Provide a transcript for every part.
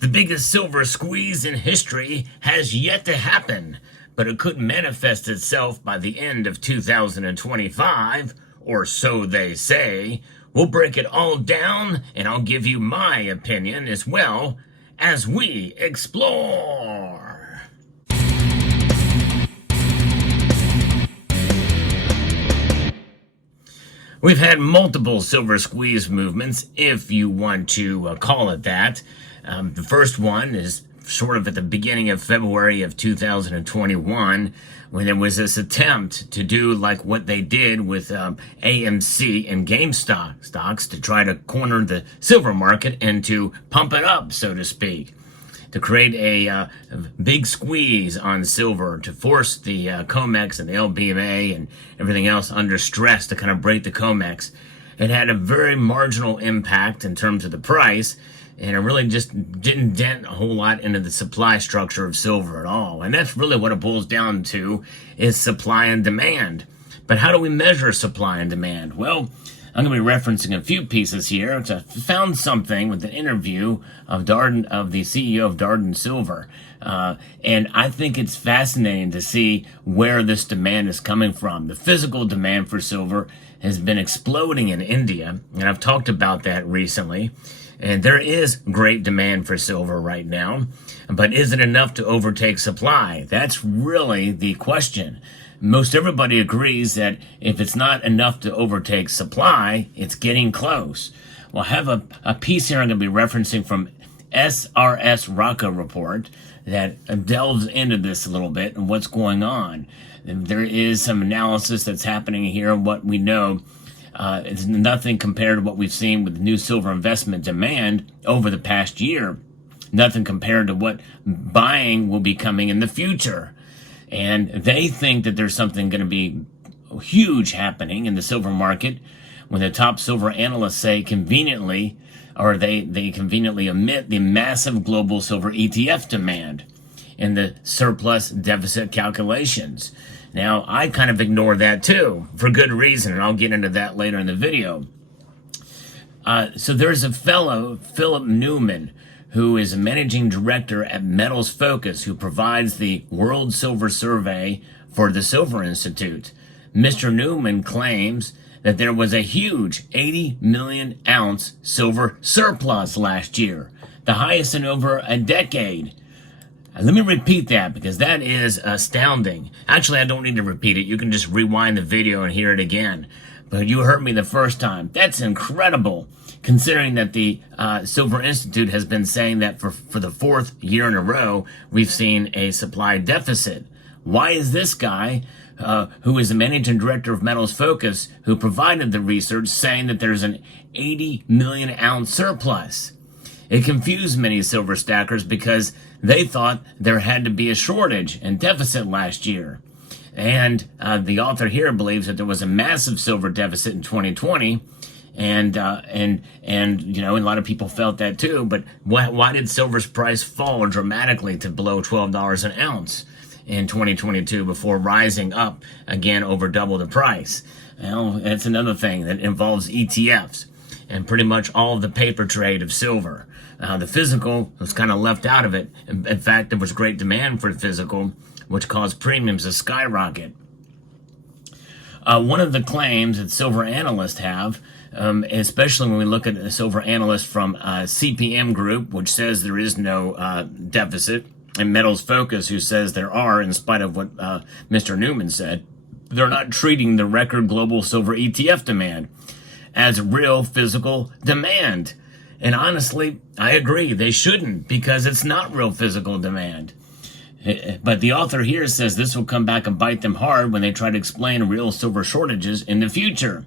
The biggest silver squeeze in history has yet to happen, but it could manifest itself by the end of 2025, or so they say. We'll break it all down, and I'll give you my opinion as well as we explore. We've had multiple silver squeeze movements, if you want to call it that. The first one is sort of at the beginning of February of 2021, when there was this attempt to do like what they did with AMC and GameStop stocks to try to corner the silver market and to pump it up, so to speak, to create a big squeeze on silver, to force the COMEX and the LBMA and everything else under stress to kind of break the COMEX. It had a very marginal impact in terms of the price, and it really just didn't dent a whole lot into the supply structure of silver at all. And that's really what it boils down to, is supply and demand. But how do we measure supply and demand? Well, I'm going to be referencing a few pieces here. I found something with an interview of the CEO of Darden Silver. And I think it's fascinating to see where this demand is coming from. The physical demand for silver has been exploding in India, and I've talked about that recently. And there is great demand for silver right now, but is it enough to overtake supply? That's really the question. Most everybody agrees that if it's not enough to overtake supply, it's getting close. We'll have a piece here I'm going to be referencing from SRS Rocca report that delves into this a little bit and what's going on. There is some analysis that's happening here, and what we know it's nothing compared to what we've seen with new silver investment demand over the past year. Nothing compared to what buying will be coming in the future. And they think that there's something going to be huge happening in the silver market when the top silver analysts say conveniently, or they conveniently omit the massive global silver ETF demand in the surplus deficit calculations. Now, I kind of ignore that too, for good reason, and I'll get into that later in the video. So there's a fellow, Philip Newman, who is a managing director at Metals Focus, who provides the World Silver Survey for the Silver Institute. Mr. Newman claims that there was a huge 80 million ounce silver surplus last year, the highest in over a decade. Let me repeat that, because that is astounding. Actually, I don't need to repeat it. You can just rewind the video and hear it again. But you heard me the first time. That's incredible, considering that the Silver Institute has been saying that for the fourth year in a row, we've seen a supply deficit. Why is this guy, who is the managing director of Metals Focus, who provided the research, saying that there's an 80 million ounce surplus? It confused many silver stackers because they thought there had to be a shortage and deficit last year. And the author here believes that there was a massive silver deficit in 2020. And you know, a lot of people felt that too. But why did silver's price fall dramatically to below $12 an ounce in 2022 before rising up again over double the price? Well, that's another thing that involves ETFs and pretty much all of the paper trade of silver. The physical was kind of left out of it. In fact, there was great demand for physical, which caused premiums to skyrocket. One of the claims that silver analysts have, especially when we look at the silver analyst from CPM Group, which says there is no deficit, and Metals Focus, who says there are, in spite of what Mr. Newman said, they're not treating the record global silver ETF demand as real physical demand. And honestly, I agree, they shouldn't, because it's not real physical demand. But the author here says this will come back and bite them hard when they try to explain real silver shortages in the future.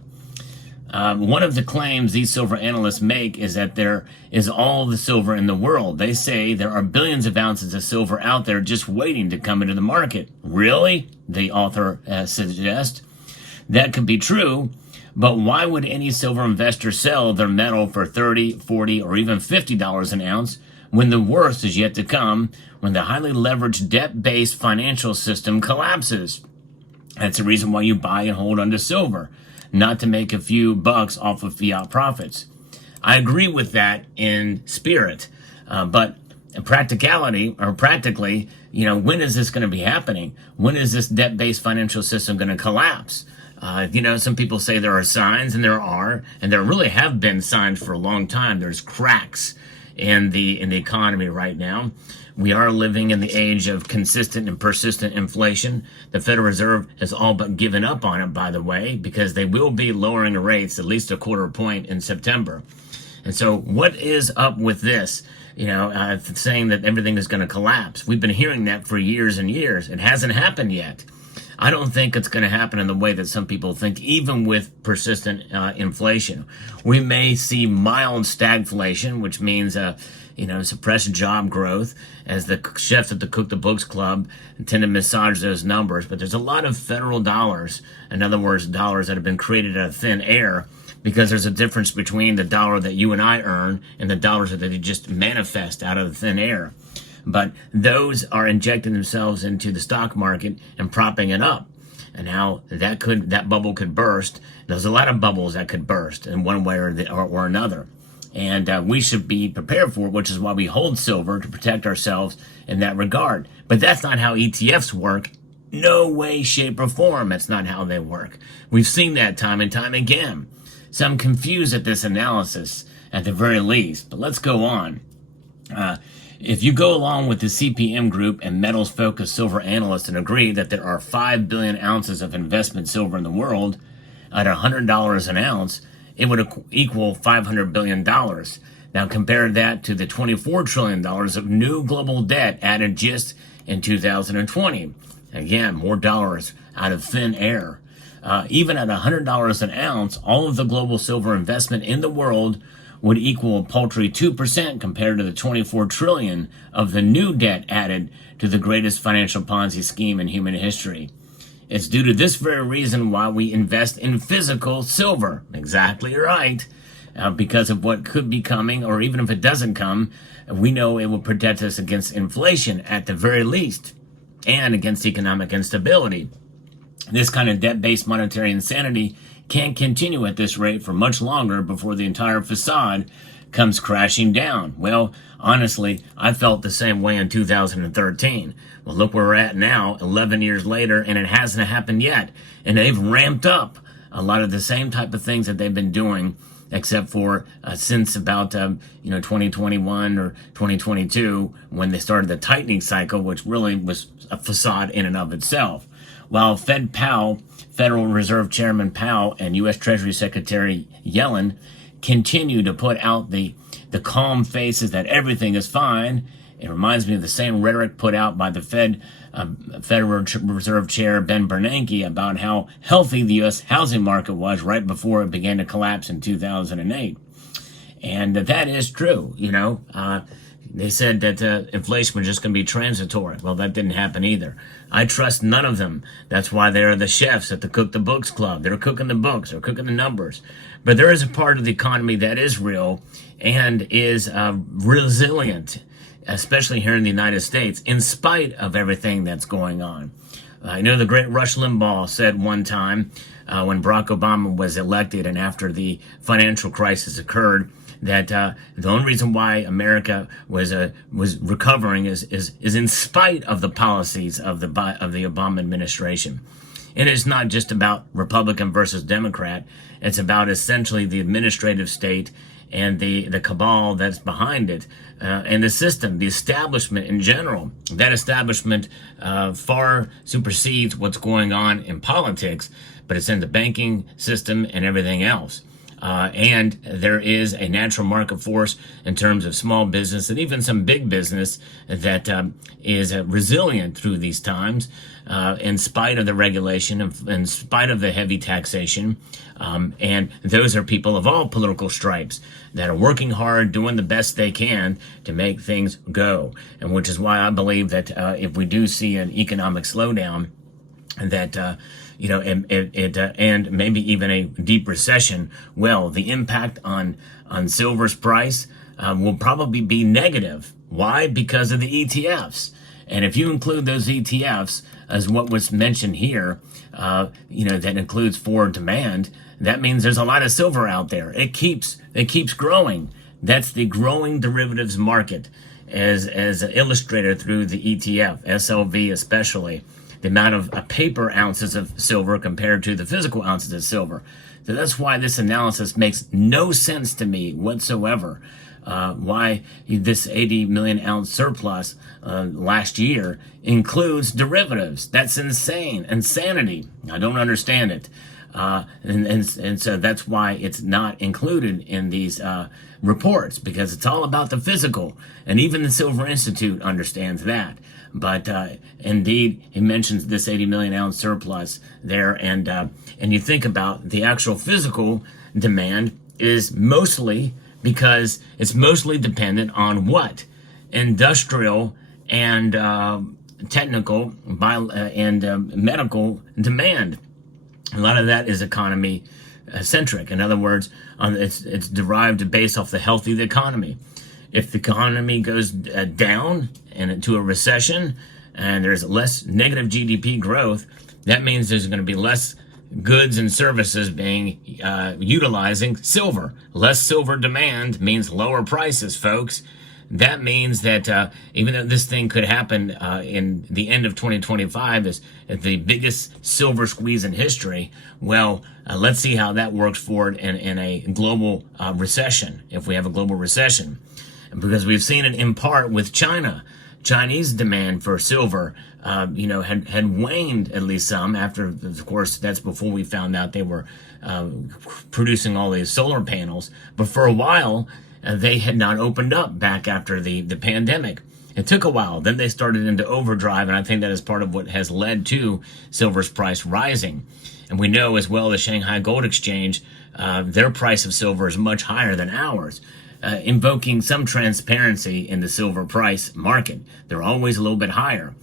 One of the claims these silver analysts make is that there is all the silver in the world. They say there are billions of ounces of silver out there just waiting to come into the market. Really? The author suggests. That could be true, but why would any silver investor sell their metal for $30, $40, or even $50 an ounce when the worst is yet to come, when the highly leveraged debt-based financial system collapses? That's the reason why you buy and hold onto silver, not to make a few bucks off of fiat profits. I agree with that in spirit, but practicality, or practically, when is this going to be happening? When is this debt-based financial system going to collapse? Some people say there are signs, and there really have been signs for a long time. There's cracks in the economy right now. We are living in the age of consistent and persistent inflation. The Federal Reserve has all but given up on it, by the way, because they will be lowering rates at least a quarter point in September. And so what is up with this? Saying that everything is going to collapse. We've been hearing that for years and years. It hasn't happened yet. I don't think it's going to happen in the way that some people think, even with persistent inflation. We may see mild stagflation, which means suppressed job growth, as the chefs at the Cook the Books Club tend to massage those numbers. But there's a lot of federal dollars, in other words, dollars that have been created out of thin air, because there's a difference between the dollar that you and I earn and the dollars that they just manifest out of the thin air. But those are injecting themselves into the stock market and propping it up. And now that bubble could burst. There's a lot of bubbles that could burst in one way or another. And we should be prepared for it, which is why we hold silver, to protect ourselves in that regard. But that's not how ETFs work. No way, shape, or form. That's not how they work. We've seen that time and time again. So I'm confused at this analysis, at the very least. But let's go on. If you go along with the CPM Group and metals-focused silver analysts and agree that there are 5 billion ounces of investment silver in the world at $100 an ounce, it would equal $500 billion. Now compare that to the $24 trillion of new global debt added just in 2020. Again, more dollars out of thin air. Even at $100 an ounce, all of the global silver investment in the world would equal a paltry 2% compared to the $24 trillion of the new debt added to the greatest financial Ponzi scheme in human history. It's due to this very reason why we invest in physical silver. Exactly right. Because of what could be coming, or even if it doesn't come, we know it will protect us against inflation at the very least, and against economic instability. This kind of debt-based monetary insanity can't continue at this rate for much longer before the entire facade comes crashing down. Well, honestly, I felt the same way in 2013. Well, look where we're at now, 11 years later, and it hasn't happened yet. And they've ramped up a lot of the same type of things that they've been doing, except for since about 2021 or 2022, when they started the tightening cycle, which really was a facade in and of itself. While Federal Reserve Chairman Powell, and U.S. Treasury Secretary Yellen continue to put out the calm faces that everything is fine, it reminds me of the same rhetoric put out by the Federal Reserve Chair Ben Bernanke about how healthy the U.S. housing market was right before it began to collapse in 2008. And that is true, They said that inflation was just going to be transitory. Well, that didn't happen either. I trust none of them. That's why they're the chefs at the Cook the Books Club. They're cooking the books. They're cooking the numbers. But there is a part of the economy that is real and is resilient, especially here in the United States, in spite of everything that's going on. I know the great Rush Limbaugh said one time when Barack Obama was elected and after the financial crisis occurred, that the only reason why America was recovering is in spite of the policies of the Obama administration. And it's not just about Republican versus Democrat. It's about essentially the administrative state and the cabal that's behind it, and the system, the establishment in general. That establishment far supersedes what's going on in politics, but it's in the banking system and everything else. And there is a natural market force in terms of small business and even some big business that is resilient through these times, in spite of the regulation, in spite of the heavy taxation. And those are people of all political stripes that are working hard, doing the best they can to make things go. And which is why I believe that if we do see an economic slowdown, that and maybe even a deep recession, well, the impact on silver's price will probably be negative. Why? Because of the ETFs. And if you include those ETFs as what was mentioned here, that includes forward demand, that means there's a lot of silver out there. It keeps growing. That's the growing derivatives market. as illustrated through the ETF, SLV especially, the amount of paper ounces of silver compared to the physical ounces of silver. So that's why this analysis makes no sense to me whatsoever. Why this 80 million ounce surplus last year includes derivatives. That's insanity. I don't understand it. And so that's why it's not included in these reports, because it's all about the physical, and even the Silver Institute understands that. But indeed, he mentions this 80 million ounce surplus there, and you think about the actual physical demand is mostly because it's mostly dependent on what? Industrial and technical and medical demand. A lot of that is economy centric. In other words, it's derived based off the health of the economy. If the economy goes down and into a recession and there's less negative GDP growth, that means there's going to be less goods and services being utilizing silver. Less silver demand means lower prices, folks. That means that even though this thing could happen in the end of 2025 is the biggest silver squeeze in history, well, let's see how that works forward in a global recession, if we have a global recession. Because we've seen it in part with China. Chinese demand for silver, had waned at least some after, of course, that's before we found out they were producing all these solar panels. But for a while, they had not opened up back after the pandemic. It took a while. Then they started into overdrive, and I think that is part of what has led to silver's price rising. And we know as well the Shanghai Gold Exchange, their price of silver is much higher than ours, invoking some transparency in the silver price market. They're always a little bit higher,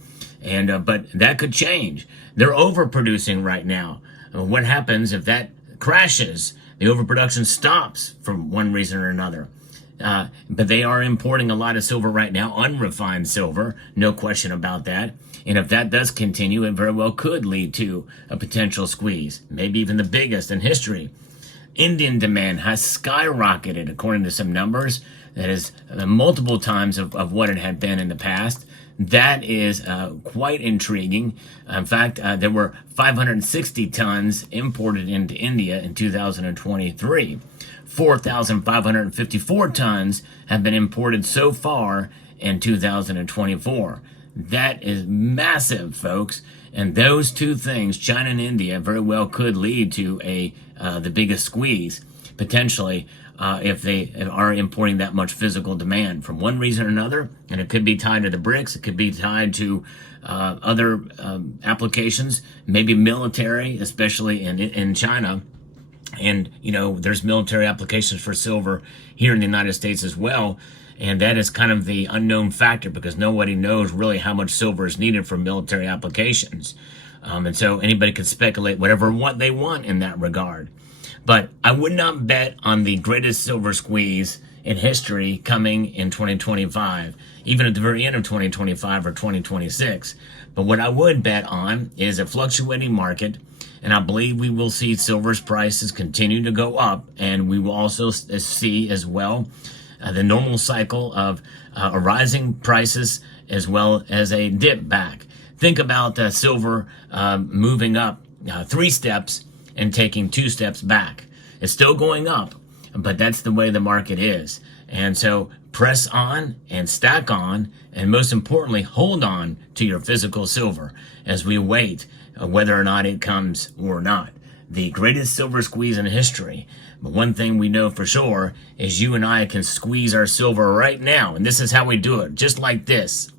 and but that could change. They're overproducing right now. What happens if that crashes? The overproduction stops for one reason or another. But they are importing a lot of silver right now, unrefined silver, no question about that. And if that does continue, it very well could lead to a potential squeeze, maybe even the biggest in history. Indian demand has skyrocketed, according to some numbers. That is multiple times of what it had been in the past. That is quite intriguing. In fact, there were 560 tons imported into India in 2023. 4,554 tons have been imported so far in 2024. That is massive, folks. And those two things, China and India, very well could lead to the biggest squeeze, potentially, if they are importing that much physical demand from one reason or another. And it could be tied to the BRICS. It could be tied to other applications, maybe military, especially in China. And, there's military applications for silver here in the United States as well. And that is kind of the unknown factor, because nobody knows really how much silver is needed for military applications. And so anybody could speculate whatever they want in that regard. But I would not bet on the greatest silver squeeze in history coming in 2025, even at the very end of 2025 or 2026. But what I would bet on is a fluctuating market. And I believe we will see silver's prices continue to go up. And we will also see as well the normal cycle of rising prices as well as a dip back. Think about silver moving up 3 steps and taking 2 steps back. It's still going up, but that's the way the market is. And so press on and stack on, and most importantly, hold on to your physical silver as we wait whether or not it comes or not. The greatest silver squeeze in history. But one thing we know for sure is you and I can squeeze our silver right now. And this is how we do it, just like this.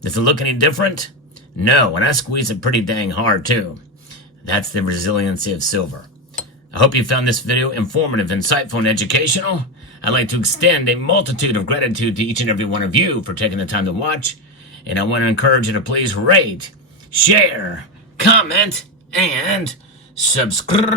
Does it look any different? No, and I squeeze it pretty dang hard too. That's the resiliency of silver. I hope you found this video informative, insightful, and educational. I'd like to extend a multitude of gratitude to each and every one of you for taking the time to watch. And I want to encourage you to please rate, share, comment, and subscribe.